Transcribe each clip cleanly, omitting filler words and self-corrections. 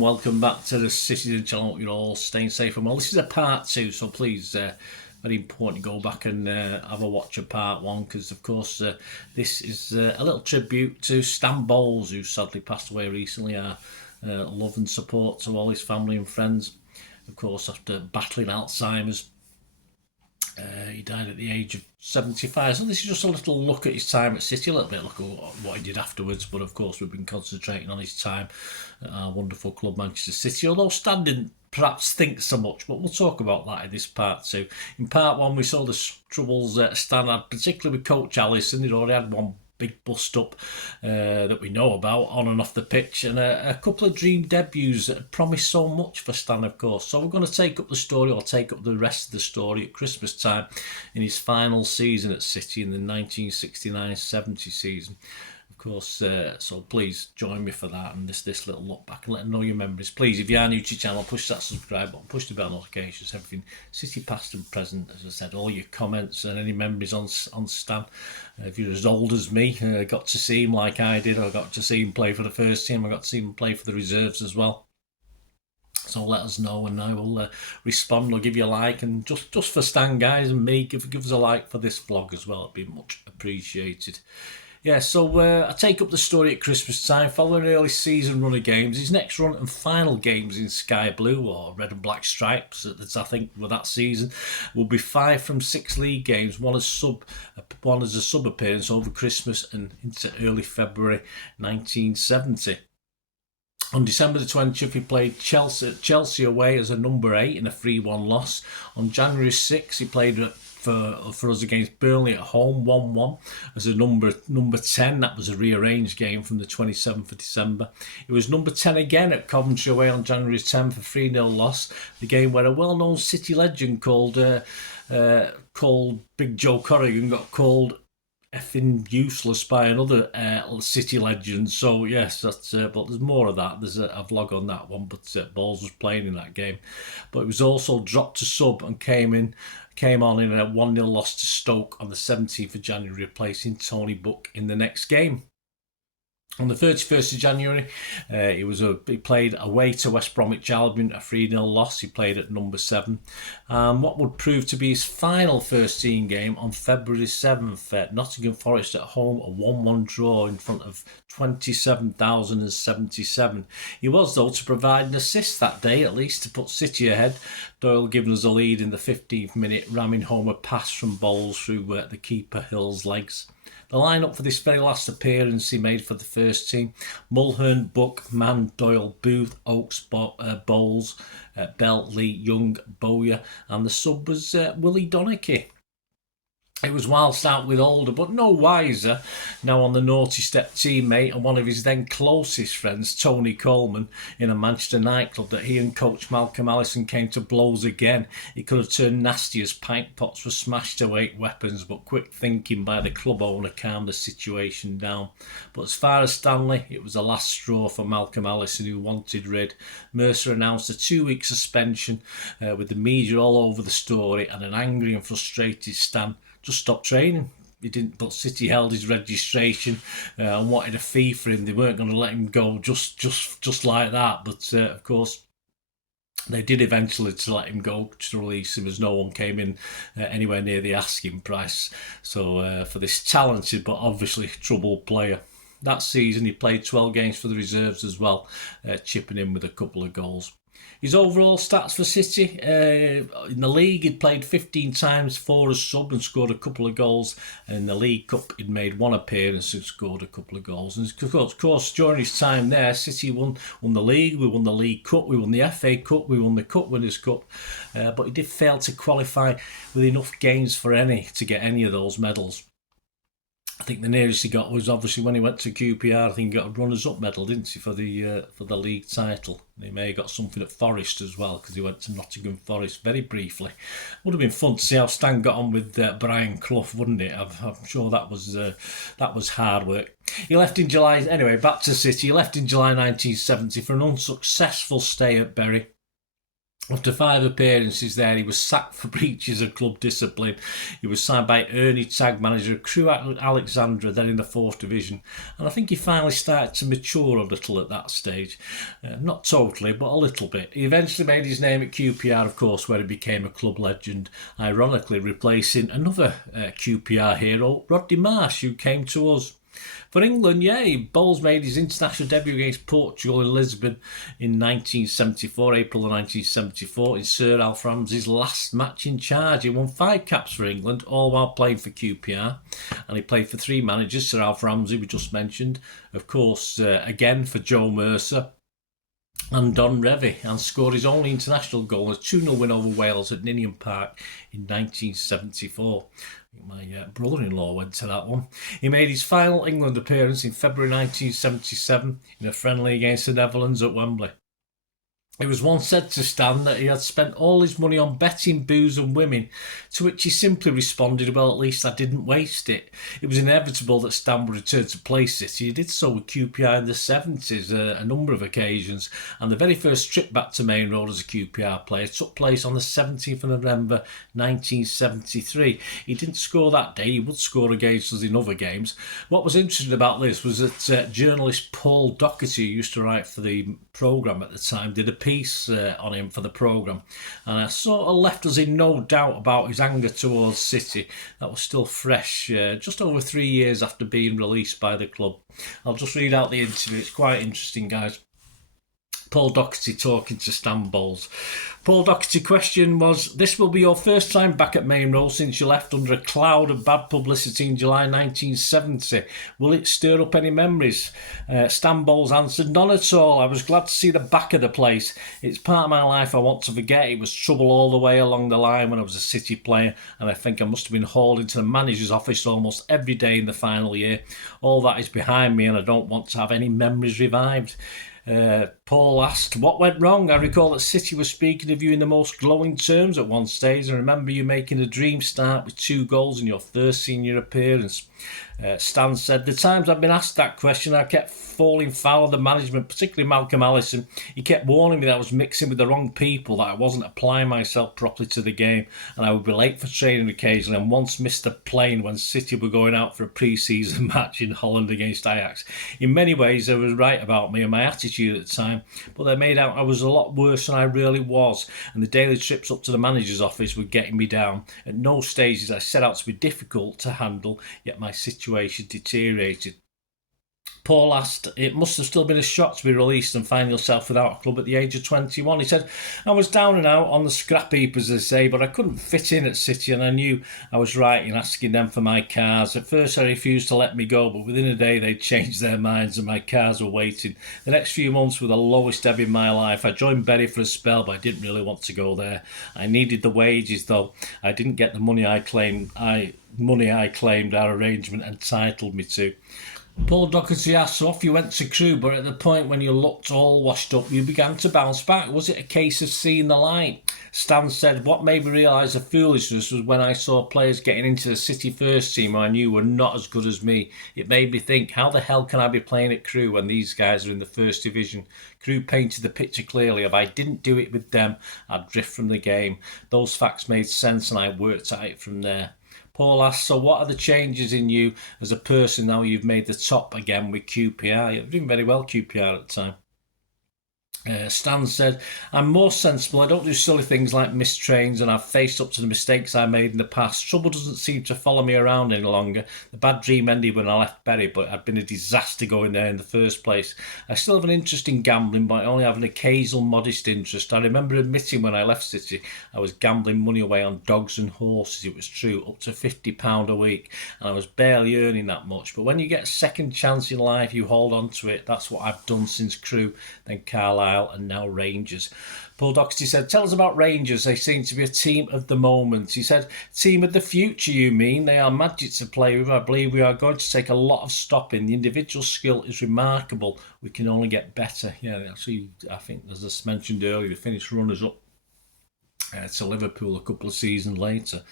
and welcome back to the Citytilidie channel. You're all staying safe and well. This is a part 2, so please, very important to go back and have a watch of part 1, because of course this is a little tribute to Stan Bowles, who sadly passed away recently. Our love and support to all his family and friends. Of course, after battling Alzheimer's, he died at the age of 75. So this is just a little look at his time at City, a little bit look at what he did afterwards. But of course, we've been concentrating on his time at our wonderful club, Manchester City. Although Stan didn't perhaps think so much, but we'll talk about that in this part 2. In part 1, we saw the troubles Stan had, particularly with Coach Allison. He'd already had one big bust up that we know about on and off the pitch, and a couple of dream debuts that promised so much for Stan, of course. So we're going to take up the story, or take up the rest of the story, at Christmas time in his final season at City in the 1969-70 season. Of course, so please join me for that and this little look back, and let them know your memories. Please, if you are new to the channel, push that subscribe button, push the bell notifications, everything City past and present. As I said, all your comments and any memories on Stan. If you're as old as me, got to see him like I did, or got to see him play for the first team, I got to see him play for the reserves as well. So let us know, and I will respond or give you a like. And just for Stan, guys, and me, give us a like for this vlog as well. It'd be much appreciated. Yeah, so I take up the story at Christmas time. Following an early season run of games, his next run and final games in Sky Blue, or Red and Black Stripes, I think, were that season, will be 5 from 6 league games, one as a sub appearance over Christmas and into early February 1970. On December the 20th, he played Chelsea away as a number 8 in a 3-1 loss. On January 6th, he played for us against Burnley at home, 1-1, as a number 10. That was a rearranged game from the 27th of December. It was number 10 again at Coventry away on January 10th, a 3-0 loss. The game where a well-known City legend called Big Joe Corrigan got called effing useless by another City legend. So yes, that's but there's more of that. There's a vlog on that one, but Bowles was playing in that game. But it was also dropped to sub and came on in a 1-0 loss to Stoke on the 17th of January, replacing Tony Buck in the next game. On the 31st of January, he played away to West Bromwich Albion, a 3-0 loss. He played at number 7. What would prove to be his final first team game on February 7th at Nottingham Forest at home, a 1-1 draw in front of 27,077. He was, though, to provide an assist that day, at least, to put City ahead. Doyle giving us a lead in the 15th minute, ramming home a pass from Bowles through the keeper Hill's legs. The lineup for this very last appearance he made for the first team: Mulhern, Buck, Mann, Doyle, Booth, Oakes, Bowles, Bell, Lee, Young, Bowyer, and the sub was Willie Donachie. It was whilst out with older but no wiser, now on the naughty step teammate and one of his then closest friends, Tony Coleman, in a Manchester nightclub, that he and coach Malcolm Allison came to blows again. It could have turned nasty as pint pots were smashed away weapons, but quick thinking by the club owner calmed the situation down. But as far as Stanley, it was the last straw for Malcolm Allison, who wanted rid. Mercer announced a 2-week suspension with the media all over the story, and an angry and frustrated Stan just stopped training. He didn't, but City held his registration and wanted a fee for him. They weren't going to let him go just like that. But of course, they did eventually to let him go, to release him, as no one came in anywhere near the asking price. So for this talented but obviously troubled player. That season he played 12 games for the reserves as well, chipping in with a couple of goals. His overall stats for City, in the league he'd played 15 times for as sub and scored a couple of goals, and in the League Cup he'd made 1 appearance and scored a couple of goals. And of course during his time there, City won the league, we won the League Cup, we won the FA Cup, we won the Cup Winners' Cup, but he did fail to qualify with enough games to get any of those medals. I think the nearest he got was obviously when he went to QPR. I think he got a runners-up medal, didn't he, for the league title. And he may have got something at Forest as well, because he went to Nottingham Forest very briefly. Would have been fun to see how Stan got on with Brian Clough, wouldn't it? I'm sure that was hard work. He left in July. Anyway, back to City. He left in July 1970 for an unsuccessful stay at Bury. After 5 appearances there, he was sacked for breaches of club discipline. He was signed by Ernie Tag, manager of Crewe Alexandra, then in the 4th Division. And I think he finally started to mature a little at that stage. Not totally, but a little bit. He eventually made his name at QPR, of course, where he became a club legend, ironically replacing another QPR hero, Rodney Marsh, who came to us. For England, Bowles made his international debut against Portugal in Lisbon in 1974, April of 1974, in Sir Alf Ramsey's last match in charge. He won 5 caps for England, all while playing for QPR. And he played for 3 managers, Sir Alf Ramsey, we just mentioned, of course, again for Joe Mercer and Don Revie, and scored his only international goal in a 2-0 win over Wales at Ninian Park in 1974. My brother-in-law went to that one. He made his final England appearance in February 1977 in a friendly against the Netherlands at Wembley. It was once said to Stan that he had spent all his money on betting, booze and women, to which he simply responded, well, at least I didn't waste it. It was inevitable that Stan would return to play City. He did so with QPR in the 70s, a number of occasions, and the very first trip back to Main Road as a QPR player took place on the 17th of November 1973. He didn't score that day, he would score against us in other games. What was interesting about this was that journalist Paul Doherty, who used to write for the programme at the time, did a piece on him for the programme, and I sort of left us in no doubt about his anger towards City. That was still fresh, just over 3 years after being released by the club. I'll just read out the interview, it's quite interesting, guys. Paul Doherty talking to Stan Bowles. Paul Doherty question was, this will be your first time back at Main Road since you left under a cloud of bad publicity in July 1970. Will it stir up any memories? Stan Bowles answered, none at all. I was glad to see the back of the place. It's part of my life I want to forget. It was trouble all the way along the line when I was a City player, and I think I must have been hauled into the manager's office almost every day in the final year. All that is behind me and I don't want to have any memories revived. Paul asked, what went wrong? I recall that City was speaking of you in the most glowing terms at one stage, and remember you making a dream start with 2 goals in your first senior appearance. Stan said, the times I've been asked that question, I kept falling foul of the management, particularly Malcolm Allison. He kept warning me that I was mixing with the wrong people, that I wasn't applying myself properly to the game, and I would be late for training occasionally, and once missed a plane when City were going out for a pre-season match in Holland against Ajax. In many ways, they were right about me and my attitude at the time, but they made out I was a lot worse than I really was, and the daily trips up to the manager's office were getting me down. At no stage did I set out to be difficult to handle, yet my situation deteriorated. Paul asked, it must have still been a shock to be released and find yourself without a club at the age of 21. He said, I was down and out on the scrap heap, as they say, but I couldn't fit in at City, and I knew I was right in asking them for my cars. At first I refused to let me go, but within a day they'd changed their minds and my cars were waiting. The next few months were the lowest ebb in my life. I joined Bury for a spell, but I didn't really want to go there. I needed the wages, though. I didn't get the money I claimed our arrangement entitled me to. Paul Doherty asked, so off you went to Crewe, but at the point when you looked all washed up, you began to bounce back. Was it a case of seeing the light? Stan said, what made me realise the foolishness was when I saw players getting into the City first team who I knew were not as good as me. It made me think, how the hell can I be playing at Crewe when these guys are in the first division? Crewe painted the picture clearly. If I didn't do it with them, I'd drift from the game. Those facts made sense and I worked at it from there. Paul asked, so what are the changes in you as a person now you've made the top again with QPR? You're doing very well, QPR, at the time. Stan said, I'm more sensible. I don't do silly things like miss trains, and I've faced up to the mistakes I made in the past. Trouble doesn't seem to follow me around any longer. The bad dream ended when I left Bury, but it had been a disaster going there in the first place. I still have an interest in gambling, but I only have an occasional modest interest. I remember admitting when I left City I was gambling money away on dogs and horses. It was true, up to £50 a week, and I was barely earning that much. But when you get a second chance in life, you hold on to it. That's what I've done since Crewe, then Carlisle, and now Rangers. Paul Doherty said, tell us about Rangers. They seem to be a team of the moment. He said, team of the future, you mean? They are magic to play with. I believe we are going to take a lot of stopping. The individual skill is remarkable. We can only get better. Yeah, actually, I think, as I mentioned earlier, they finished runners-up to Liverpool a couple of seasons later.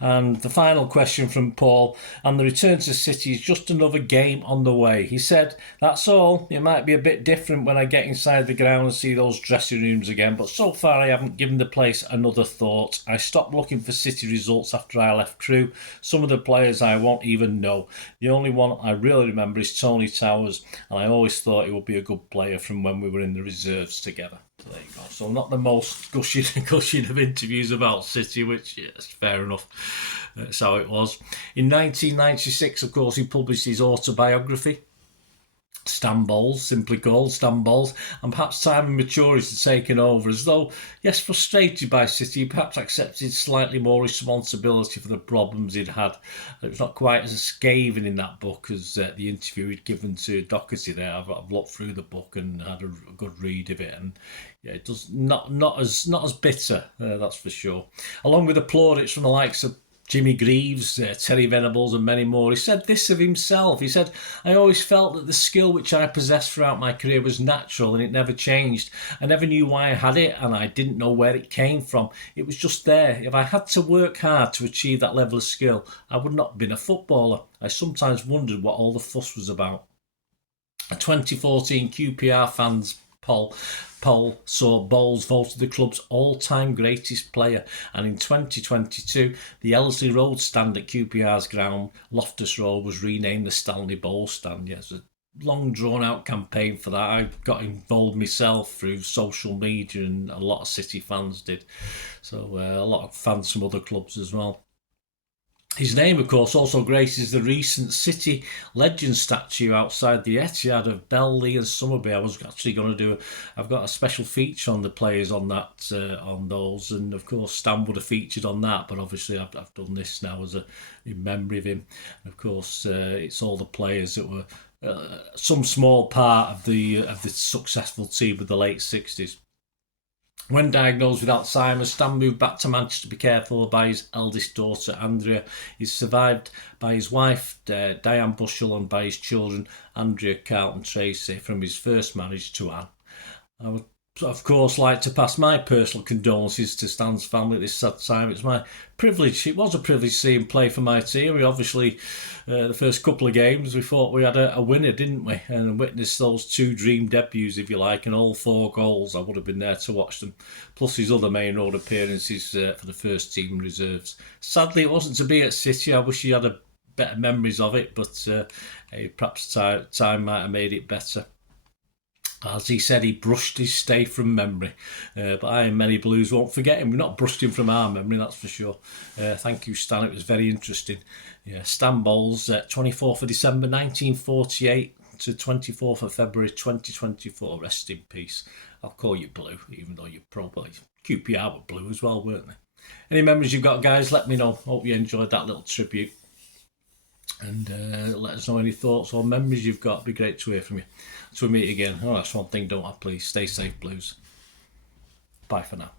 And the final question from Paul, and the return to City is just another game on the way. He said, that's all. It might be a bit different when I get inside the ground and see those dressing rooms again, but so far I haven't given the place another thought. I stopped looking for City results after I left Crewe. Some of the players I won't even know. The only one I really remember is Tony Towers, and I always thought he would be a good player from when we were in the reserves together. So there you go. So not the most gushing of interviews about City, which is fair enough. That's how it was. In 1996, of course, he published his autobiography, Stambols, simply called Stambols, and perhaps time and maturity had taken over, as though, yes, frustrated by City, he perhaps accepted slightly more responsibility for the problems he'd had. It was not quite as scathing in that book as the interview he'd given to Doherty there. I've looked through the book and had a good read of it, and yeah, it does not as bitter, that's for sure. Along with the plaudits from the likes of Jimmy Greaves, Terry Venables and many more. He said this of himself. He said, I always felt that the skill which I possessed throughout my career was natural and it never changed. I never knew why I had it and I didn't know where it came from. It was just there. If I had to work hard to achieve that level of skill, I would not have been a footballer. I sometimes wondered what all the fuss was about. A 2014 QPR fans poll saw Bowles voted the club's all-time greatest player, and in 2022 the Ellerslie Road stand at QPR's ground, Loftus Road, was renamed the Stanley Bowles stand. Yes, a long drawn out campaign for that. I got involved myself through social media, and a lot of City fans did, so a lot of fans from other clubs as well. His name, of course, also graces the recent City legend statue outside the Etihad of Bell, Lee and Summerby. I was actually going to I've got a special feature on the players on that, on those, and of course Stan would have featured on that, but obviously I've done this now as in memory of him. And of course, it's all the players that were some small part of the successful team of the late 60s. When diagnosed with Alzheimer's, Stan moved back to Manchester to be cared for by his eldest daughter, Andrea. He's survived by his wife, Diane Bushell, and by his children, Andrea, Carlton, Tracy, from his first marriage to Anne. I would, of course, like to pass my personal condolences to Stan's family at this sad time. It's my privilege. It was a privilege to see him play for my team. We obviously, the first couple of games, we thought we had a winner, didn't we? And witnessed those two dream debuts, if you like, and all 4 goals. I would have been there to watch them, plus his other main road appearances for the first team reserves. Sadly, it wasn't to be at City. I wish he had a better memories of it, but perhaps time might have made it better. As he said, he brushed his stay from memory. But I and many Blues won't forget him. We've not brushed him from our memory, that's for sure. Thank you, Stan. It was very interesting. Yeah, Stan Bowles, 24th of December 1948 to 24th of February 2024. Rest in peace. I'll call you Blue, even though you're probably QPR were Blue as well, weren't they? Any memories you've got, guys? Let me know. Hope you enjoyed that little tribute. And let us know any thoughts or memories you've got. It'd be great to hear from you. Until we meet again. Oh, that's one thing, don't I? Please stay safe, Blues. Bye for now.